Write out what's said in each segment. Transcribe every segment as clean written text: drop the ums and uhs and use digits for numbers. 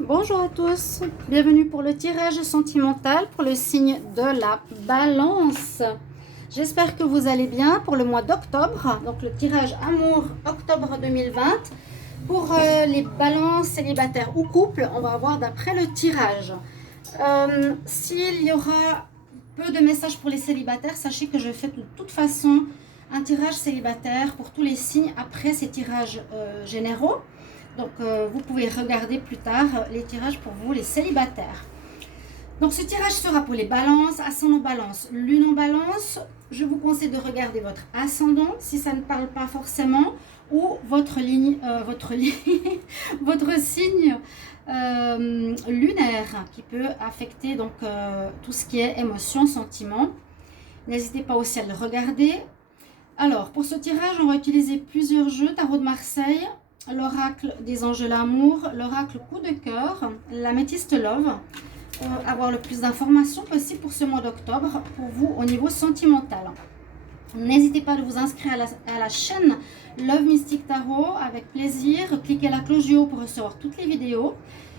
Bonjour à tous, bienvenue pour le tirage sentimental pour le signe de la balance. J'espère que vous allez bien pour le mois d'octobre, donc le tirage amour octobre 2020. Pour les balances célibataires ou couples, on va voir d'après le tirage. S'il y aura peu de messages pour les célibataires, sachez que je fais de toute façon un tirage célibataire pour tous les signes après ces tirages généraux. Donc vous pouvez regarder plus tard les tirages pour vous, les célibataires. Donc ce tirage sera pour les balances, ascendant balance, lune en balance. Je vous conseille de regarder votre ascendant si ça ne parle pas forcément, ou votre votre signe lunaire qui peut affecter donc tout ce qui est émotion, sentiment. N'hésitez pas aussi à le regarder. Alors pour ce tirage, on va utiliser plusieurs jeux, tarot de Marseille, l'oracle des anges de l'amour, l'oracle coup de cœur, l'améthyste love, pour avoir le plus d'informations possible pour ce mois d'octobre, pour vous au niveau sentimental. N'hésitez pas à vous inscrire à la chaîne Love Mystic Tarot avec plaisir. Cliquez la cloche du haut pour recevoir toutes les vidéos.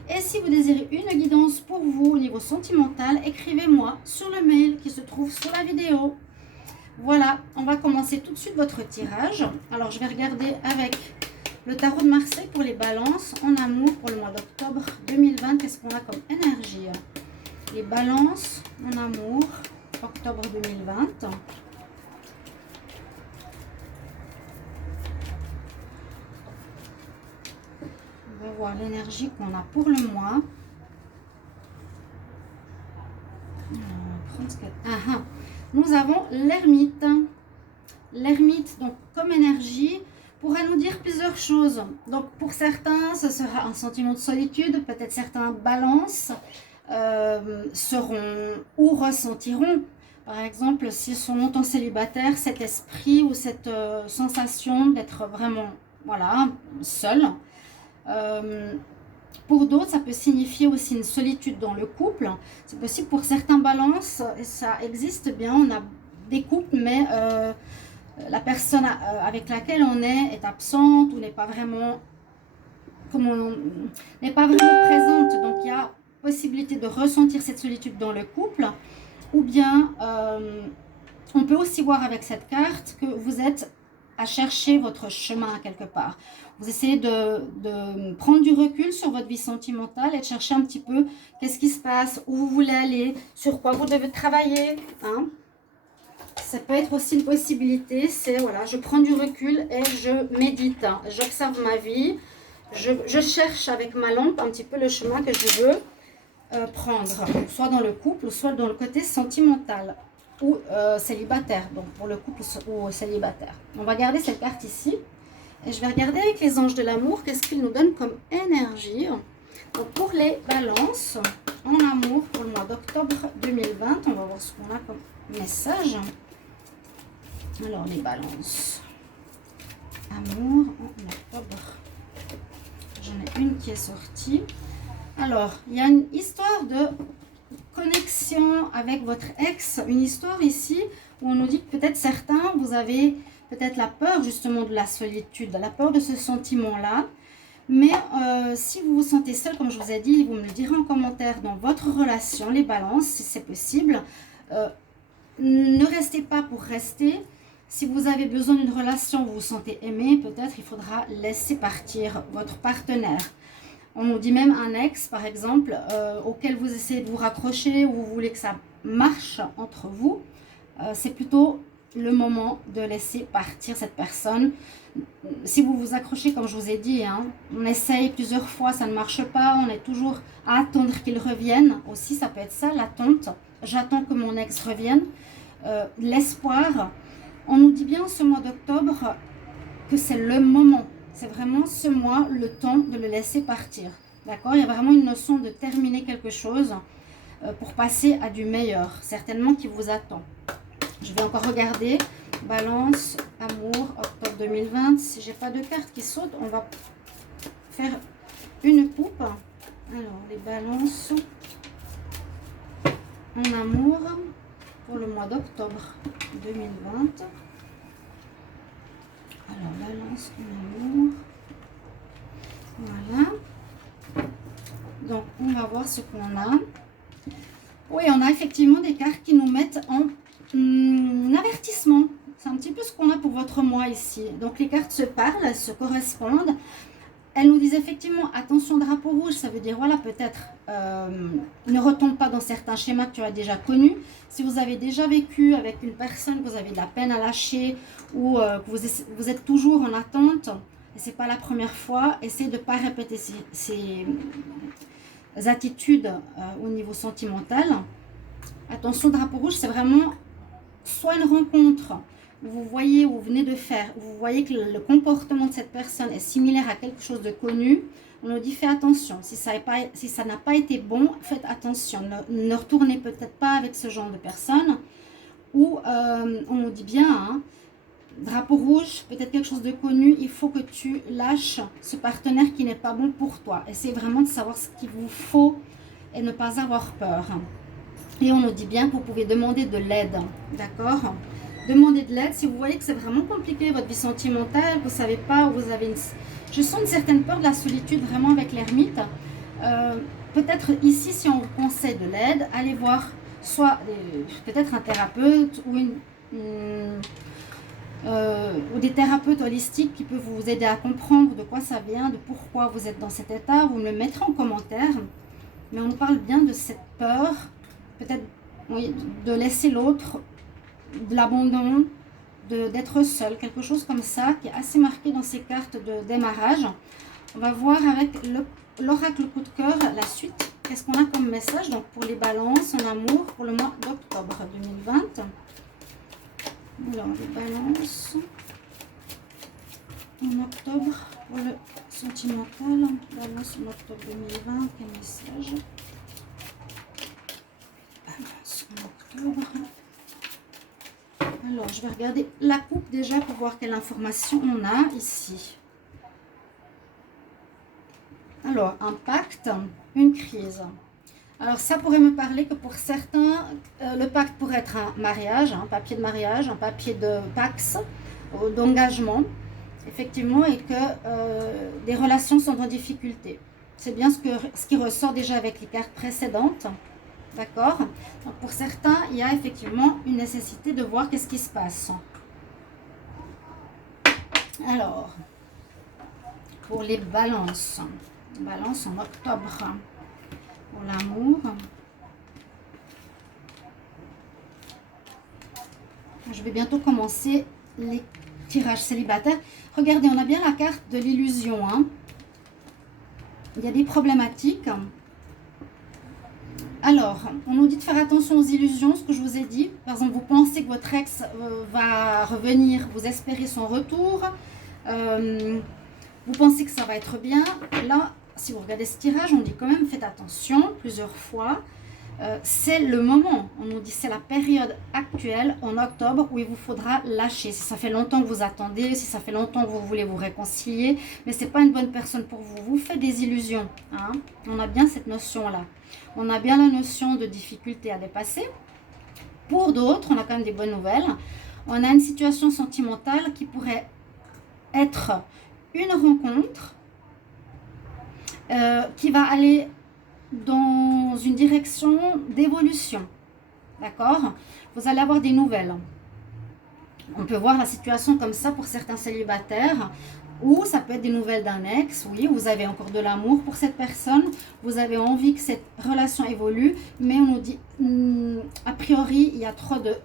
Et si vous désirez une guidance pour vous au niveau sentimental, écrivez-moi sur le mail qui se trouve sous la vidéo. Voilà, on va commencer tout de suite votre tirage. Alors je vais regarder avec le tarot de Marseille pour les balances en amour pour le mois d'octobre 2020. Qu'est-ce qu'on a comme énergie? Les balances en amour, octobre 2020. On va voir l'énergie qu'on a pour le mois. Nous avons l'ermite. L'ermite, donc comme énergie, pourra nous dire plusieurs choses. Donc pour certains, ce sera un sentiment de solitude. Peut-être certains balances seront ou ressentiront, par exemple, s'ils sont longtemps célibataires, cet esprit ou cette sensation d'être vraiment, voilà, seul. Pour d'autres, ça peut signifier aussi une solitude dans le couple. C'est possible pour certains balances, et ça existe bien. On a des couples, mais la personne avec laquelle on est absente ou n'est pas vraiment présente. Donc il y a possibilité de ressentir cette solitude dans le couple, ou bien on peut aussi voir avec cette carte que vous êtes à chercher votre chemin quelque part. Vous essayez de prendre du recul sur votre vie sentimentale et de chercher un petit peu qu'est-ce qui se passe, où vous voulez aller, sur quoi vous devez travailler, hein. Ça peut être aussi une possibilité, c'est voilà, je prends du recul et je médite, hein. J'observe ma vie, je cherche avec ma lampe un petit peu le chemin que je veux prendre, soit dans le couple, soit dans le côté sentimental ou célibataire, donc pour le couple ou célibataire. On va garder cette carte ici et je vais regarder avec les anges de l'amour qu'est-ce qu'ils nous donnent comme énergie. Donc pour les balances en amour pour le mois d'octobre 2020, on va voir ce qu'on a comme message. Alors les balances amour en octobre, j'en ai une qui est sortie. Alors il y a une histoire de connexion avec votre ex, une histoire ici où on nous dit que peut-être certains, vous avez peut-être la peur justement de la solitude, la peur de ce sentiment-là. Mais si vous vous sentez seul, comme je vous ai dit, vous me le direz en commentaire dans votre relation, les balances, si c'est possible. Ne restez pas pour rester. Si vous avez besoin d'une relation, vous vous sentez aimé, peut-être il faudra laisser partir votre partenaire. On nous dit même un ex, par exemple, auquel vous essayez de vous raccrocher ou vous voulez que ça marche entre vous. C'est plutôt le moment de laisser partir cette personne. Si vous vous accrochez, comme je vous ai dit, hein, on essaye plusieurs fois, ça ne marche pas, on est toujours à attendre qu'il revienne. Aussi, ça peut être ça, l'attente. J'attends que mon ex revienne. L'espoir. On nous dit bien ce mois d'octobre que c'est le moment. C'est vraiment ce mois, le temps de le laisser partir. D'accord? Il y a vraiment une notion de terminer quelque chose pour passer à du meilleur, certainement qui vous attend. Je vais encore regarder. Balance, amour, octobre 2020. Si j'ai pas de carte qui saute, on va faire une coupe. Alors, les balances en amour pour le mois d'octobre 2020. Alors, balance en amour. Voilà. Donc, on va voir ce qu'on a. Oui, on a effectivement des cartes qui nous mettent en avertissement. C'est un petit peu ce qu'on a pour votre mois ici. Donc, les cartes se parlent, elles se correspondent. Elles nous disent effectivement, attention drapeau rouge, ça veut dire, voilà, peut-être, ne retombe pas dans certains schémas que tu as déjà connus. Si vous avez déjà vécu avec une personne, que vous avez de la peine à lâcher ou que vous êtes toujours en attente, et ce n'est pas la première fois, essayez de ne pas répéter ces attitudes au niveau sentimental. Attention drapeau rouge, c'est vraiment soit une rencontre, vous voyez, vous venez de faire, vous voyez que le comportement de cette personne est similaire à quelque chose de connu, on nous dit fais attention. Si ça n'a pas été bon, faites attention. Ne retournez peut-être pas avec ce genre de personne. Ou on nous dit bien, hein, drapeau rouge, peut-être quelque chose de connu, il faut que tu lâches ce partenaire qui n'est pas bon pour toi. Essayez vraiment de savoir ce qu'il vous faut et ne pas avoir peur. Et on nous dit bien que vous pouvez demander de l'aide, d'accord ? Demandez de l'aide si vous voyez que c'est vraiment compliqué votre vie sentimentale, vous ne savez pas, vous avez je sens une certaine peur de la solitude vraiment avec l'ermite. Peut-être ici, si on vous conseille de l'aide, allez voir soit peut-être un thérapeute ou ou des thérapeutes holistiques qui peuvent vous aider à comprendre de quoi ça vient, de pourquoi vous êtes dans cet état. Vous me le mettrez en commentaire. Mais on parle bien de cette peur, peut-être oui, de laisser l'autre, de l'abandon, d'être seul, quelque chose comme ça qui est assez marqué dans ces cartes de démarrage. On va voir avec l'oracle coup de cœur la suite. Qu'est-ce qu'on a comme message donc pour les balances en amour pour le mois d'octobre 2020. Alors les balances en octobre pour le sentimental. Balance en octobre 2020, quel message? Balance en octobre. Alors, je vais regarder la coupe déjà pour voir quelle information on a ici. Alors, un pacte, une crise. Alors, ça pourrait me parler que pour certains, le pacte pourrait être un mariage, un papier de mariage, un papier de pax, d'engagement, effectivement, et que des relations sont en difficulté. C'est bien ce qui ressort déjà avec les cartes précédentes. D'accord? Donc pour certains, il y a effectivement une nécessité de voir qu'est-ce qui se passe. Alors, pour les balances. Balance en octobre. Pour l'amour. Je vais bientôt commencer les tirages célibataires. Regardez, on a bien la carte de l'illusion. Hein. Il y a des problématiques. Alors, on nous dit de faire attention aux illusions, ce que je vous ai dit. Par exemple, vous pensez que votre ex va revenir, vous espérez son retour. Vous pensez que ça va être bien. Là, si vous regardez ce tirage, on dit quand même faites attention plusieurs fois. C'est le moment, on nous dit c'est la période actuelle en octobre où il vous faudra lâcher. Si ça fait longtemps que vous attendez, si ça fait longtemps que vous voulez vous réconcilier, mais ce n'est pas une bonne personne pour vous, vous faites des illusions. Hein. On a bien cette notion-là. On a bien la notion de difficulté à dépasser. Pour d'autres, on a quand même des bonnes nouvelles. On a une situation sentimentale qui pourrait être une rencontre qui va aller dans une direction d'évolution. D'accord? Vous allez avoir des nouvelles. On peut voir la situation comme ça pour certains célibataires. Ou ça peut être des nouvelles d'un ex, oui, vous avez encore de l'amour pour cette personne, vous avez envie que cette relation évolue, mais on nous dit, a priori, il y a trop de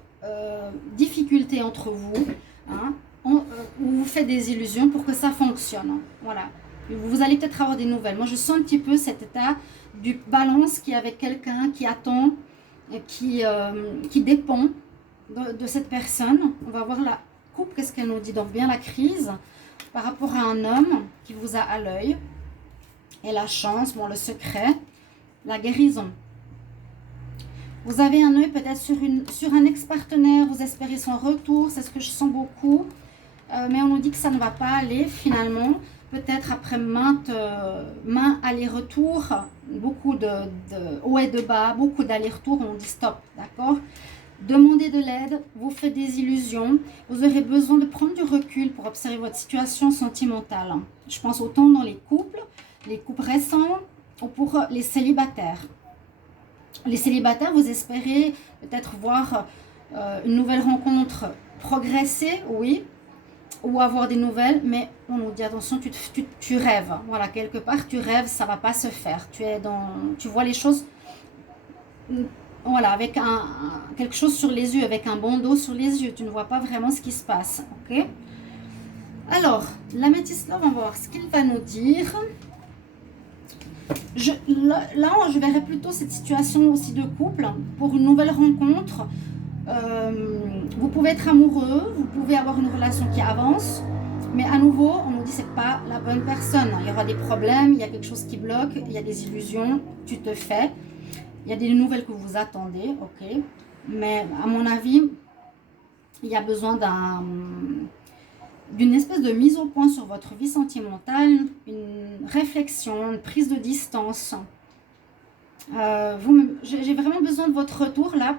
difficultés entre vous, hein, vous faites des illusions pour que ça fonctionne, voilà. Vous allez peut-être avoir des nouvelles. Moi, je sens un petit peu cet état du balance qui est avec quelqu'un qui attend, qui dépend de cette personne. On va voir la coupe, qu'est-ce qu'elle nous dit, donc bien la crise, par rapport à un homme qui vous a à l'œil, et la chance, bon, le secret, la guérison. Vous avez un œil peut-être sur un ex-partenaire, vous espérez son retour, c'est ce que je sens beaucoup, mais on nous dit que ça ne va pas aller finalement, peut-être après maintes allers-retours, beaucoup de haut et de bas, beaucoup d'allers-retours, on dit stop, d'accord ? Demandez de l'aide, vous faites des illusions, vous aurez besoin de prendre du recul pour observer votre situation sentimentale. Je pense autant dans les couples récents, ou pour les célibataires. Les célibataires, vous espérez peut-être voir une nouvelle rencontre progresser, oui, ou avoir des nouvelles, mais on nous dit attention, tu rêves. Voilà, quelque part, tu rêves, ça ne va pas se faire. Tu vois les choses, voilà, avec quelque chose sur les yeux, avec un bandeau sur les yeux. Tu ne vois pas vraiment ce qui se passe, ok? Alors, l'améthyste love, on va voir ce qu'il va nous dire. Là, je verrais plutôt cette situation aussi de couple pour une nouvelle rencontre. Vous pouvez être amoureux, vous pouvez avoir une relation qui avance, mais à nouveau, on nous dit que ce n'est pas la bonne personne. Il y aura des problèmes, il y a quelque chose qui bloque, il y a des illusions, tu te fais. Il y a des nouvelles que vous attendez, ok. Mais à mon avis, il y a besoin d'une espèce de mise au point sur votre vie sentimentale, une réflexion, une prise de distance. J'ai vraiment besoin de votre retour là.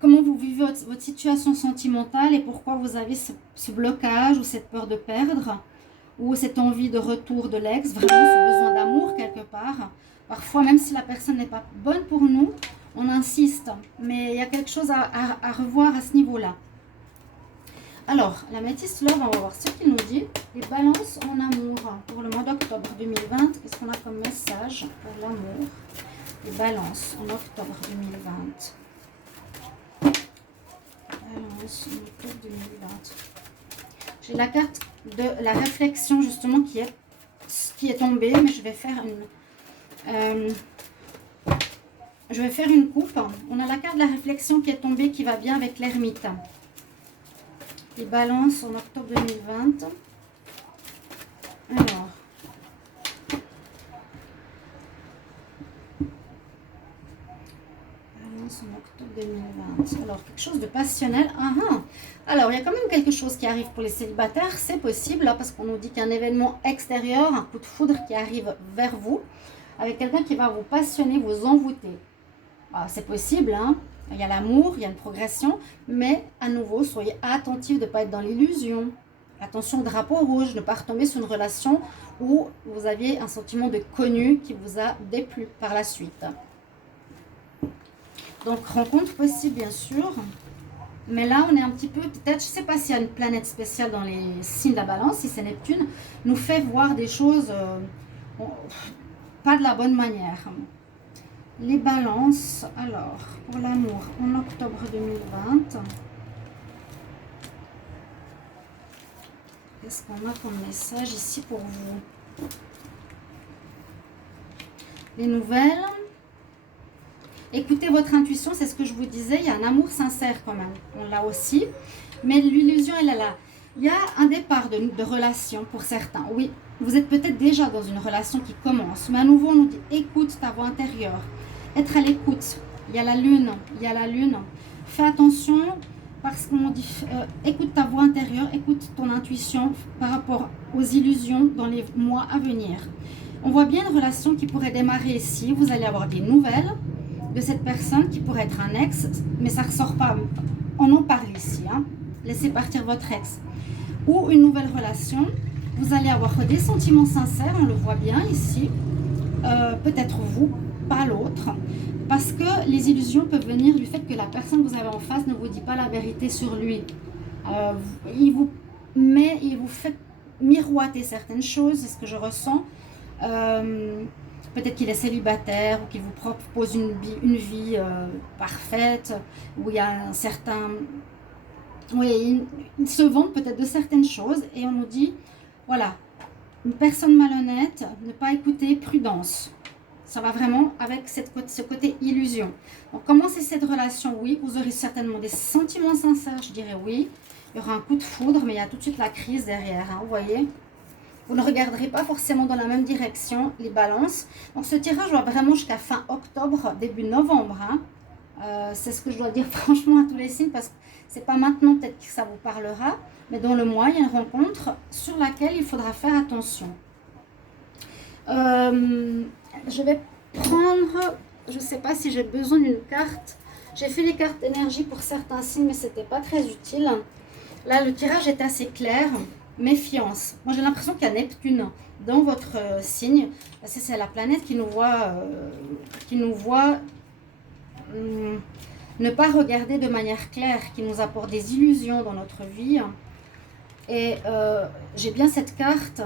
Comment vous vivez votre situation sentimentale et pourquoi vous avez ce blocage ou cette peur de perdre ou cette envie de retour de l'ex, vraiment ce besoin d'amour quelque part. Parfois, même si la personne n'est pas bonne pour nous, on insiste, mais il y a quelque chose à revoir à ce niveau-là. Alors, l'améthyste love, on va voir ce qu'il nous dit. Les balances en amour pour le mois d'octobre 2020. Qu'est-ce qu'on a comme message pour l'amour? Les balances en octobre 2020. Balance en octobre 2020. J'ai la carte de la réflexion justement qui est tombée, mais je vais faire une coupe. On a la carte de la réflexion qui est tombée, qui va bien avec l'ermite. Les balances en octobre 2020. Alors. Balance en octobre 2020. Alors, quelque chose de passionnel. Alors, il y a quand même quelque chose qui arrive pour les célibataires. C'est possible, là, parce qu'on nous dit qu'il y a un événement extérieur, un coup de foudre qui arrive vers vous, avec quelqu'un qui va vous passionner, vous envoûter. C'est possible, hein. Il y a l'amour, il y a une progression, mais à nouveau, soyez attentifs de ne pas être dans l'illusion. Attention, drapeau rouge, ne pas retomber sur une relation où vous aviez un sentiment de connu qui vous a déplu par la suite. Donc, rencontre possible, bien sûr. Mais là, on est un petit peu, peut-être, je ne sais pas s'il y a une planète spéciale dans les signes de la balance, si c'est Neptune, nous fait voir des choses pas de la bonne manière. Les balances, alors, pour l'amour, en octobre 2020. Qu'est-ce qu'on a comme message ici pour vous? Les nouvelles. Écoutez votre intuition, c'est ce que je vous disais, il y a un amour sincère quand même. On l'a aussi, mais l'illusion, elle est là. Il y a un départ de relation pour certains. Oui, vous êtes peut-être déjà dans une relation qui commence, mais à nouveau, on nous dit, écoute ta voix intérieure. Être à l'écoute. Il y a la lune. Fais attention parce qu'on dit écoute ta voix intérieure, écoute ton intuition par rapport aux illusions dans les mois à venir. On voit bien une relation qui pourrait démarrer ici. Vous allez avoir des nouvelles de cette personne qui pourrait être un ex, mais ça ne ressort pas. On en parle ici. Hein. Laissez partir votre ex. Ou une nouvelle relation. Vous allez avoir des sentiments sincères, on le voit bien ici. Peut-être vous, pas l'autre, parce que les illusions peuvent venir du fait que la personne que vous avez en face ne vous dit pas la vérité sur lui. Il vous fait miroiter certaines choses, c'est ce que je ressens. Peut-être qu'il est célibataire ou qu'il vous propose une vie parfaite, où il y a un certain... Oui, il se vante peut-être de certaines choses et on nous dit, voilà, une personne malhonnête, ne pas écouter, prudence. Ça va vraiment avec ce côté illusion. Donc, commencez cette relation, oui. Vous aurez certainement des sentiments sincères, je dirais oui. Il y aura un coup de foudre, mais il y a tout de suite la crise derrière, hein, vous voyez. Vous ne regarderez pas forcément dans la même direction, les balances. Donc, ce tirage va vraiment jusqu'à fin octobre, début novembre. Hein. C'est ce que je dois dire franchement à tous les signes, parce que ce n'est pas maintenant peut-être que ça vous parlera. Mais dans le mois, il y a une rencontre sur laquelle il faudra faire attention. Je vais prendre, je ne sais pas si j'ai besoin d'une carte. J'ai fait les cartes d'énergie pour certains signes, mais ce n'était pas très utile. Là, le tirage est assez clair. méfiance. Moi, j'ai l'impression qu'il y a Neptune dans votre signe. C'est la planète qui nous voit ne pas regarder de manière claire, qui nous apporte des illusions dans notre vie. Et j'ai bien cette carte.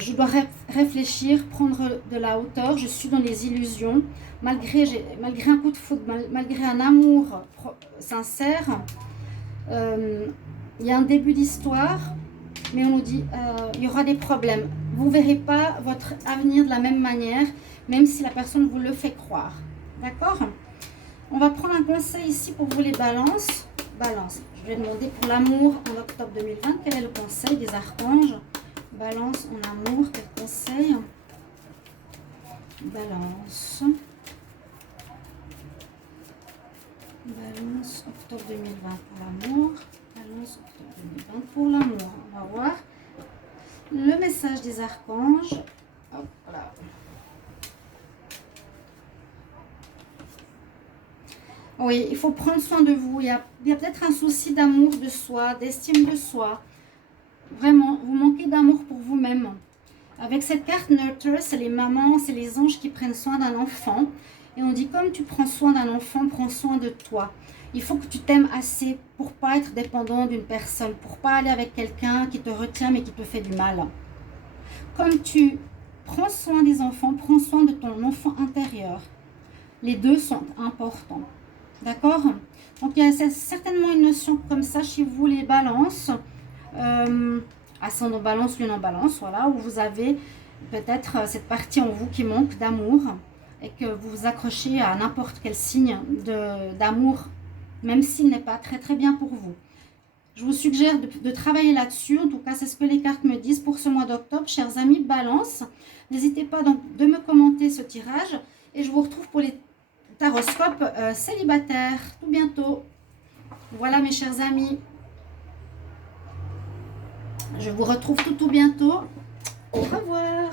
Je dois réfléchir, prendre de la hauteur. Je suis dans les illusions. Malgré un coup de foudre, malgré un amour sincère, il y a un début d'histoire, mais on nous dit il y aura des problèmes. Vous ne verrez pas votre avenir de la même manière, même si la personne vous le fait croire. D'accord? On va prendre un conseil ici pour vous les balances. Balance. Je vais demander pour l'amour en octobre 2020, quel est le conseil des archanges? Balance en amour, quel conseil? Balance. Balance octobre 2020 pour l'amour. Balance octobre 2020 pour l'amour. On va voir le message des archanges. Hop là. Oui, il faut prendre soin de vous. Il y a peut-être un souci d'amour de soi, d'estime de soi. Vraiment, vous manquez d'amour pour vous-même. Avec cette carte Nurture, c'est les mamans, c'est les anges qui prennent soin d'un enfant. Et on dit, comme tu prends soin d'un enfant, prends soin de toi. Il faut que tu t'aimes assez pour pas être dépendant d'une personne, pour pas aller avec quelqu'un qui te retient mais qui te fait du mal. Comme tu prends soin des enfants, prends soin de ton enfant intérieur. Les deux sont importants. D'accord? Donc, il y a certainement une notion comme ça chez vous, les balances. Ascendant balance, lune en balance, voilà, où vous avez peut-être cette partie en vous qui manque d'amour et que vous vous accrochez à n'importe quel signe d'amour, même s'il n'est pas très très bien pour vous. Je vous suggère de travailler là-dessus. En tout cas, c'est ce que les cartes me disent pour ce mois d'octobre. Chers amis, balance. N'hésitez pas donc de me commenter ce tirage. Et je vous retrouve pour les taroscopes célibataires tout bientôt. Voilà mes chers amis. Je vous retrouve tout bientôt. Au revoir.